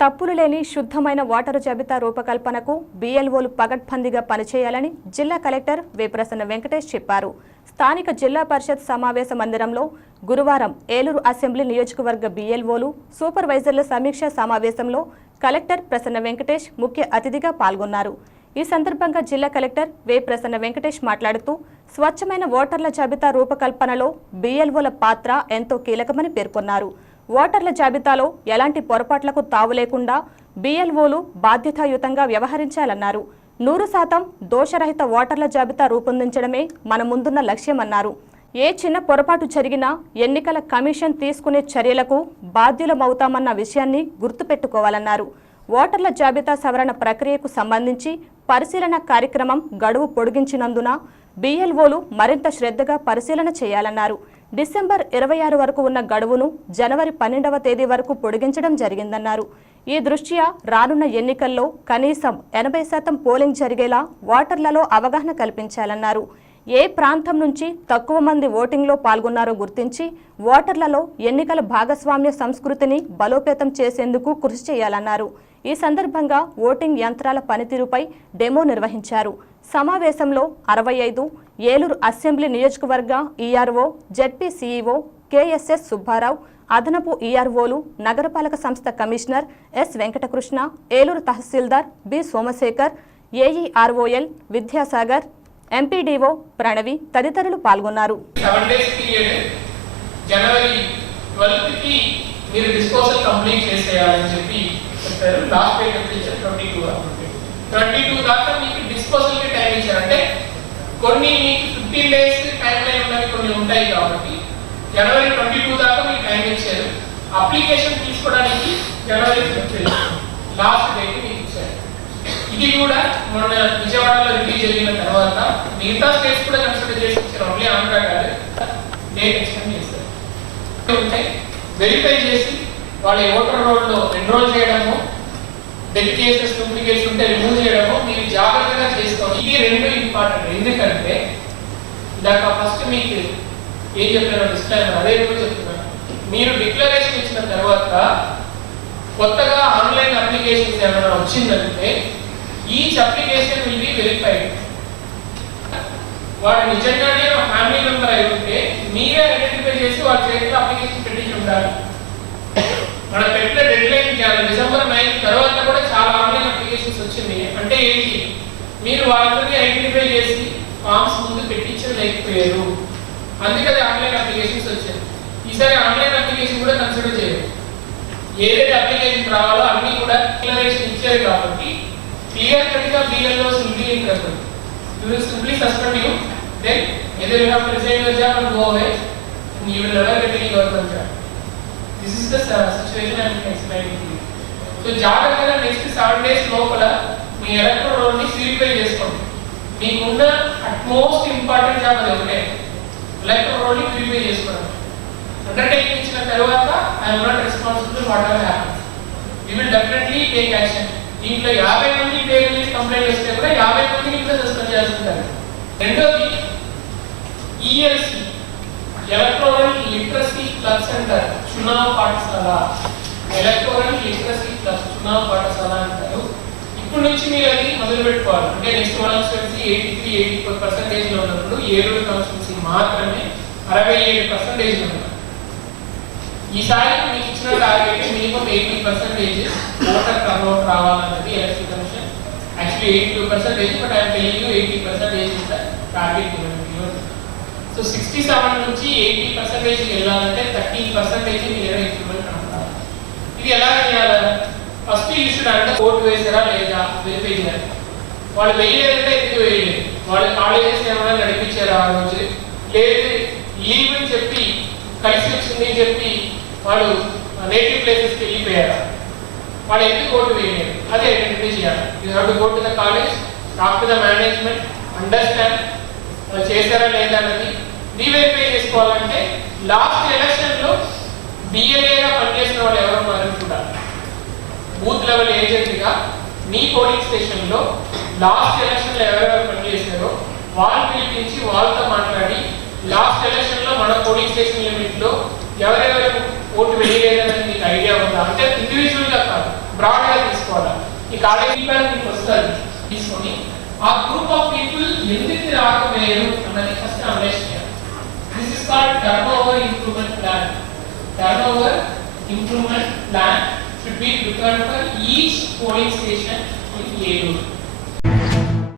తప్పులు లేని శుద్ధమైన వాటర్ జాబితా రూపకల్పనకు బీఎల్ఓలు పగడ్బందీగా పనిచేయాలని జిల్లా కలెక్టర్ వేప్రసన్న వెంకటేష్ చెప్పారు. స్థానిక జిల్లా పరిషత్ సమావేశ మందిరంలో గురువారం ఏలూరు అసెంబ్లీ నియోజకవర్గ బీఎల్ఓలు సూపర్వైజర్ల సమీక్షా సమావేశంలో కలెక్టర్ ప్రసన్న వెంకటేష్ ముఖ్య అతిథిగా పాల్గొన్నారు. ఈ సందర్భంగా జిల్లా కలెక్టర్ వే ప్రసన్న వెంకటేష్ మాట్లాడుతూ స్వచ్ఛమైన ఓటర్ల జాబితా రూపకల్పనలో బీఎల్ఓల పాత్ర ఎంతో కీలకమని పేర్కొన్నారు. ఓటర్ల జాబితాలో ఎలాంటి పొరపాట్లకు తావు లేకుండా బీఎల్ఓలు బాధ్యతాయుతంగా వ్యవహరించాలన్నారు. నూరు శాతం దోషరహిత ఓటర్ల జాబితా రూపొందించడమే మన ముందున్న లక్ష్యమన్నారు. ఏ చిన్న పొరపాటు జరిగినా ఎన్నికల కమిషన్ తీసుకునే చర్యలకు బాధ్యులమవుతామన్న విషయాన్ని గుర్తుపెట్టుకోవాలన్నారు. ఓటర్ల జాబితా సవరణ ప్రక్రియకు సంబంధించి పరిశీలన కార్యక్రమం గడువు పొడిగించినందున బీఎల్ఓలు మరింత శ్రద్ధగా పరిశీలన చేయాలన్నారు. డిసెంబర్ ఇరవై ఆరు వరకు ఉన్న గడువును జనవరి పన్నెండవ తేదీ వరకు పొడిగించడం జరిగిందన్నారు. ఈ దృష్ట్యా రానున్న ఎన్నికల్లో కనీసం ఎనభై శాతం పోలింగ్ జరిగేలా ఓటర్లలో అవగాహన కల్పించాలన్నారు. ఏ ప్రాంతం నుంచి తక్కువ మంది ఓటింగ్లో పాల్గొన్నారో గుర్తించి ఓటర్లలో ఎన్నికల భాగస్వామ్య సంస్కృతిని బలోపేతం చేసేందుకు కృషి చేయాలన్నారు. ఈ సందర్భంగా ఓటింగ్ యంత్రాల పనితీరుపై డెమో నిర్వహించారు. సమావేశంలో అరవై ఐదు ఏలూరు అసెంబ్లీ నియోజకవర్గ ERO ZP CEO KSS Subbarao అదనపు ఈఆర్ఓలు నగరపాలక సంస్థ commissioner S Venkatakrishna Eluru tahsildar B Somashekhar ఏఈఆర్ఓఎల్ Vidyasagar MPDO Pranavi తదితరులు పాల్గొన్నారు. జనవరి ట్వెల్త్ మీరు డిస్పోజల్ కంప్లీట్ చేసేయాలని చెప్పి చెప్పారు. లాస్ట్ డేట్ ఎంత ట్వంటీ టూ ట్వంటీ టూ. దాకా మీకు డిస్పోజల్ కొన్ని మీకు ఫిఫ్టీన్ డేస్ టైం లైన్ ఉన్నవి కొన్ని ఉంటాయి కాబట్టి జనవరి ట్వంటీ టూ దాకా మీకు టైం ఇచ్చారు. అప్లికేషన్ తీసుకోవడానికి జనవరి ఫిఫ్టీన్ లాస్ట్ డేట్ మీకు ఇచ్చారు. ఇది కూడా మొన్న విజయవాడలో రిలీజ్ జరిగిన తర్వాత మిగతా స్టేట్స్ కూడా కన్సిడర్ చేసి ఇచ్చారు. ఓన్లీ ఆంధ్ర కాదు. డేట్ ఎక్స్టెండ్ చేస్తారు. ఉంటాయి. వెరిఫై చేసి వాళ్ళ ఓటర్ రోడ్లో ఎన్రోల్ చేయడము డెత్ కేసెస్ డూప్లికేట్స్ ఉంటే రిమూవ్ చేయడము మీరు జాగ్రత్తగా చేసుకోండి ఈ రెండు ఇంపార్టెంట్ ఎందుకంటే ఇందాక ఫస్ట్ మీకు ఏం చెప్పారో డిస్క్లైమర్ అదే కూడా చెప్తున్నాను. మీరు డిక్లరేషన్ ఇచ్చిన తర్వాత కొత్తగా ఆన్లైన్ అప్లికేషన్స్ ఏమైనా వచ్చిందంటే each application will be verified వాడు నిజంగానే ఒక ఫ్యామిలీ మెంబర్ అయి ఉంటే మీరే ఐడెంటిఫై చేసి వాళ్ళ చేతిలో అప్లికేషన్ పెట్టించి ఉండాలి. మన పెట్టిన డెడ్ లైన్ డిసెంబర్ నైన్ తర్వాత కూడా చాలా ఆన్లైన్ అప్లికేషన్స్ వచ్చింది అంటే ఏంటి మీరు వాళ్ళందరినీ ఐడెంటిఫై చేసి ఫామ్స్ ముందు పెట్టించలేకపోయారు అందుకని ఆన్లైన్ అప్లికేషన్స్ వచ్చాయి. ఈసారి ఆన్లైన్ అప్లికేషన్ కూడా కన్సిడర్ చేయరు ఏదైతే అప్లికేషన్ రావాలో అన్ని కూడా డిక్లరేషన్ ఇచ్చారు కాబట్టి క్లియర్ కట్గా BLO simply interest you will simply suspend you then either you have to resign your job and go away and you will never get any government job. This is the uh, situation I am explaining to you. So జాగ్రత్తగా next seven days లోపల మీ ఎలక్ట్రల్ని purify చేసుకోండి. మీకున్న utmost important job అది ఒకటే. ఎలక్ట్రల్ని purify చేసుకోవడం. Undertaking ఇచ్చిన తర్వాత I'm not responsible whatever happens we will definitely take action దీంట్లో యాభై మంది పేరు చేసి కంప్లైంట్ చేస్తే కూడా యాభై మంది ఇంట్లో సస్పెండ్ చేస్తుంటారు రెండోది ELC electoral literacy club centre Chunav Pathshala. Electoral literacy club చునావ్ పాఠశాల అంటారు ఇప్పుడు నుంచి మీరు అది మొదలు పెట్టుకోవాలి అంటే next constituency eighty three eighty four పర్సెంటేజ్లో ఉన్నప్పుడు ఏలూరు కాన్స్టిట్యున్సీ మాత్రమే అరవై ఏడు పర్సెంటేజ్ ఉన్నారు ఈసారి మీకు ఇచ్చిన target minimum eighty percentage voter turnout రావాలన్నది election commission. Actually eighty two percentage but I'm telling you eighty percentage is the target so sixty seven నుంచి eighty percentage వెళ్ళాలంటే థర్టీన్ పర్సెంటేజ్ మీరు ఇంప్రూవ్మెంట్ ఇది ఎలా ఫస్ట్ యూ అంటే vote వేసారా లేదా verify చేయాలి వాళ్ళు వెయ్యలేదంటే ఎందుకు వేయలేదు? వాళ్ళు కాలేజెస్ ఏమైనా నడిపించారా ఆ రోజు? లేదు లీవ్ అని చెప్పి కలిసి వచ్చింది అని చెప్పి వాళ్ళు నేటివ్ ప్లేసెస్కి వెళ్ళిపోయారా? వాళ్ళు ఎందుకు కోర్టు వేయలేదు? అదే ఐడెంటిఫై చేయాలి. You have to go to the college talk to the management understand చేశారా లేదా అన్నది రీవెరిఫై చేసుకోవాలంటే లాస్ట్ ఎలక్షన్లో బిఎల్ఏగా పనిచేసిన వాళ్ళు ఎవరన్నా బూత్ లెవెల్ ఏజెంట్గా మీ పోలింగ్ స్టేషన్లో లాస్ట్ ఎలక్షన్లో ఎవరెవరు పనిచేశారో వాళ్ళు పిలిపించి వాళ్ళతో మాట్లాడి లాస్ట్ ఎలక్షన్లో మన పోలింగ్ స్టేషన్ లిమిట్లో ఎవరెవరు ఓటు వేయలేదని మీకు ఐడియా ఉందా? అంటే ఇండివిజువల్గా కాదు బ్రాడ్గా తీసుకోవాలి? ఈ కాలేజ్ ఫీడ్బ్యాక్ మీకు వస్తుంది తీసుకొని ఆ గ్రూప్ ఆఫ్ పీపుల్ ఎందుకు రాకపోయారు అన్నది ఫస్ట్ అనలైజ్ చేయాలి this is called turn over improvement plan turn over improvement plan between for each polling station in Yerur.